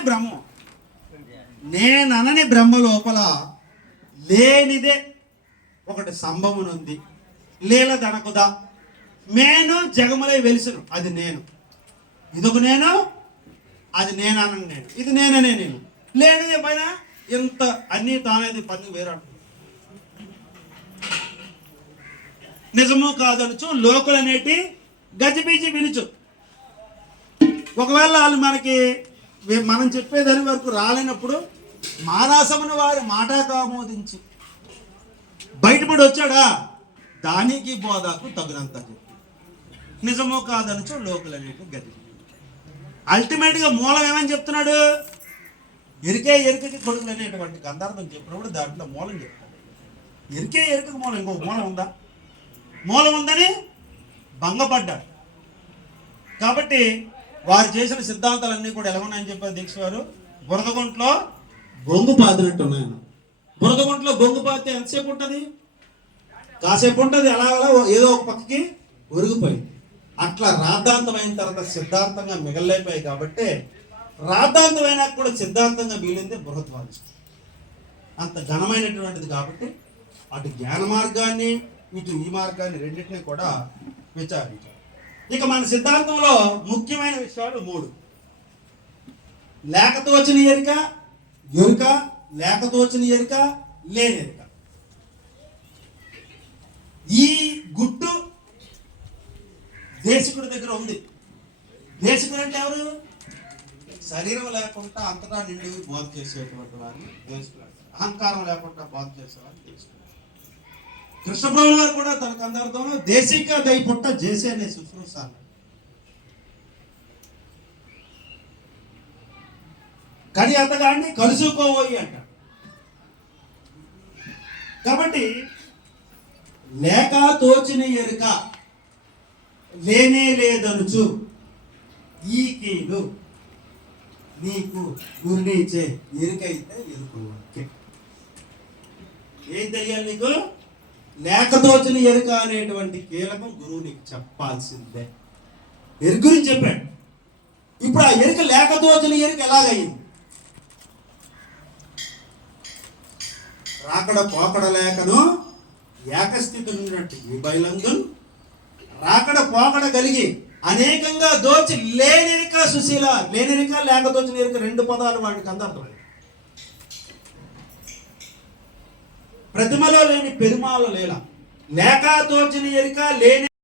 బ్రహ్మం నేననని బ్రహ్మ లోపల లేనిదే ఒకటి సంభవనుంది. లీలదనకుదా? నేను జగములై వెలిసను. అది నేను. ఇదొక నేను అది నేననని నేను. ఇది నేననే నేను. లేనిదే పైన ఇంత అన్నీ తానేది పని వేరే నిజము కాదనుచు లోకులనేటి గజిబిజి వినుచు. ఒకవేళ వాళ్ళు మనకి మనం చెప్పేదాని వరకు రాలేనప్పుడు మారాసమును వారి మాట ఆమోదించి బయటపడి వచ్చాడా? దానికి బోధకు తగినంత నిజమో కాదనుచు లోకులనేటి గది అల్టిమేట్గా మూలం ఏమని చెప్తున్నాడు? ఎరికే ఎరుకకి కొడుకులు అనేటువంటి గంధార్థం చెప్పినప్పుడు దాంట్లో మూలం చెప్తాడు. ఎరికే ఎరుకకి మూలం ఇంకో మూలం ఉందా? మూలం ఉందని భంగపడ్డాడు. కాబట్టి వారు చేసిన సిద్ధాంతాలన్నీ కూడా ఎలా ఉన్నాయని చెప్పారు దీక్ష వారు బురదగుంట్లో బొంగు పాతినట్టు ఉన్నాయన్న. బురదగుంట్లో బొంగు పాతే ఎంతసేపు ఉంటుంది? కాసేపు ఉంటుంది అలా ఏదో ఒక పక్కకి ఒరిగిపోయింది. అట్లా రాద్ధాంతమైన తర్వాత సిద్ధాంతంగా మిగలైపోయాయి కాబట్టి రాద్ధాంతమైనా కూడా సిద్ధాంతంగా మిగిలింది బృహత్వాది అంత ఘనమైనటువంటిది కాబట్టి అటు జ్ఞాన మార్గాన్ని ఇటు ఈ మార్గాన్ని రెండింటినీ కూడా విచారించారు. ఇక మన సిద్ధాంతంలో ముఖ్యమైన విషయాలు మూడు. లేకతోచిన ఎరిక ఎరుక లేకతోచిన ఎరుక లేని ఎరుక. ఈ గుట్టు దేశకుడి దగ్గర ఉంది. దేశకుడు అంటే ఎవరు? శరీరం లేకుండా అంతటా నిండి బోధ చేసేటువంటి వారిని దేశకుడు. అంటారు. అహంకారం లేకుండా బోధ చేసేవారిని దేశకుడు. కృష్ణబాబు గారు కూడా తన కందర్థంలో దేశిక దయ పుట్ట చేసేనే శుశ్రూష. కానీ కడి అతగాడిని కలుసుకోబోయి అంట. కాబట్టి లేక తోచిన ఎరుక లేనే లేదనుచు ఈ కీడు నీకు గుర్ణించే ఎరుకైతే ఎరుకున్నట్టే ఏం తెలియాలి నీకు? లేకదోచిన ఎరుక అనేటువంటి కీలకం గురువు నీకు చెప్పాల్సిందే. ఎరుక గురించి చెప్పాడు. ఇప్పుడు ఆ ఎరుక లేకదోచిన ఎరుక ఎలాగయింది రాకడ పోకడ లేకను ఏకస్థితి ఉన్నట్టు ఈ బయలందు రాకడ పోకడ కలిగి అనేకంగా దోచి లేనిరిక సుశీల లేనిరిక లేకదోచిన ఎరుక రెండు పదాలు వాడికి అందర్థమైంది ప్రతిమలో లేని పెరుమాల లేల. లేక తోచిన ఎరిక లేని